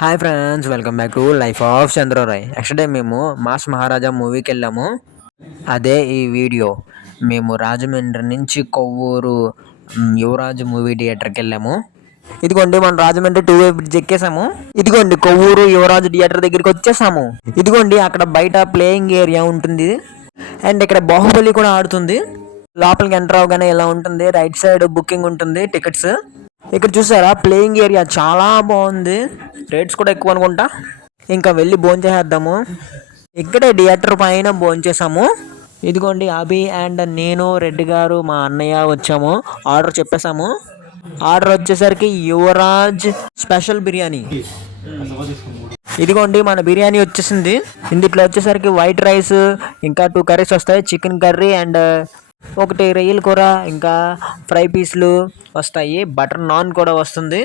Hi friends, welcome back to life of Chandra Roy. Next day మేము mass మహారాజా మూవీకి వెళ్ళాము. అదే ఈ వీడియో. మేము రాజమండ్రి నుంచి కొవ్వూరు యువరాజు మూవీ థియేటర్కి వెళ్ళాము. ఇదిగోండి మన రాజమండ్రి 2 వే బ్రిడ్జ్ ఎక్కేసాము. ఇదిగోండి కొవ్వూరు యువరాజు థియేటర్ దగ్గరికి వచ్చేసాము. ఇదిగోండి అక్కడ బయట ప్లేయింగ్ ఏరియా ఉంటుంది అండ్ ఇక్కడ బాహుబలి కూడా ఆడుతుంది. లోపలికి ఎంటర్ అవగానే ఇలా ఉంటుంది. రైట్ సైడ్ బుకింగ్ ఉంటుంది, టికెట్స్. ఇక్కడ చూసారా ప్లేయింగ్ ఏరియా చాలా బాగుంది. రేట్స్ కూడా ఎక్కువ అనుకుంటా. ఇంకా వెళ్ళి భోంచేసేద్దాము. ఇక్కడే థియేటర్ పైన భోంచేసాము. ఇదిగోండి అభి అండ్ నేను, రెడ్డి గారు, మా అన్నయ్య వచ్చాము. ఆర్డర్ చెప్పేసాము. ఆర్డర్ వచ్చేసరికి యువరాజ్ స్పెషల్ బిర్యానీ. ఇదిగోండి మన బిర్యానీ వచ్చేసింది. ఇందులో వచ్చేసరికి వైట్ రైస్, ఇంకా 2 కర్రీస్ వస్తాయి. చికెన్ కర్రీ అండ్ 1 రొయ్యల కూర, ఇంకా ఫ్రై పీస్లు వస్తాయి. బటర్ నాన్ కూడా వస్తుంది.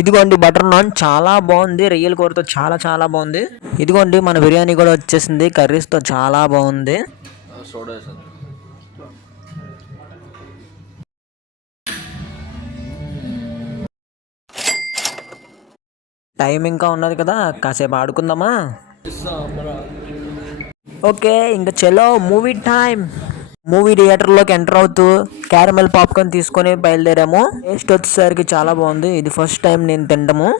ఇదిగోండి బటర్ నాన్ చాలా బాగుంది. రొయ్యల కూరతో చాలా చాలా బాగుంది. ఇదిగోండి మన బిర్యానీ కూడా వచ్చేసింది. కర్రీస్తో చాలా బాగుంది. టైం ఇంకా ఉన్నది కదా, కాసేపు ఆడుకుందామా? ఓకే, ఇంకా చలో మూవీ టైం. మూవీ థియేటర్లోకి ఎంటర్ అవుతూ క్యారమెల్ పాప్కార్న్ తీసుకొని బయలుదేరాము. టేస్ట్ వచ్చేసరికి చాలా బాగుంది. ఇది ఫస్ట్ టైం నేను తినడము.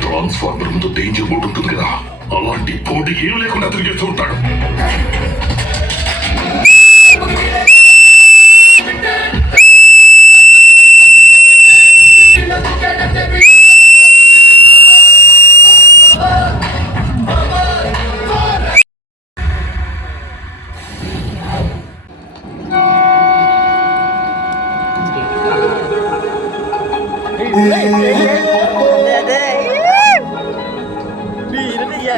ట్రాన్స్ఫార్మర్ ముందు డేంజర్ బోర్డు ఉంటుంది కదా, అలాంటి బోర్డు ఏం లేకుండా తిరిగేస్తూ ఉంటాడు. Ini dia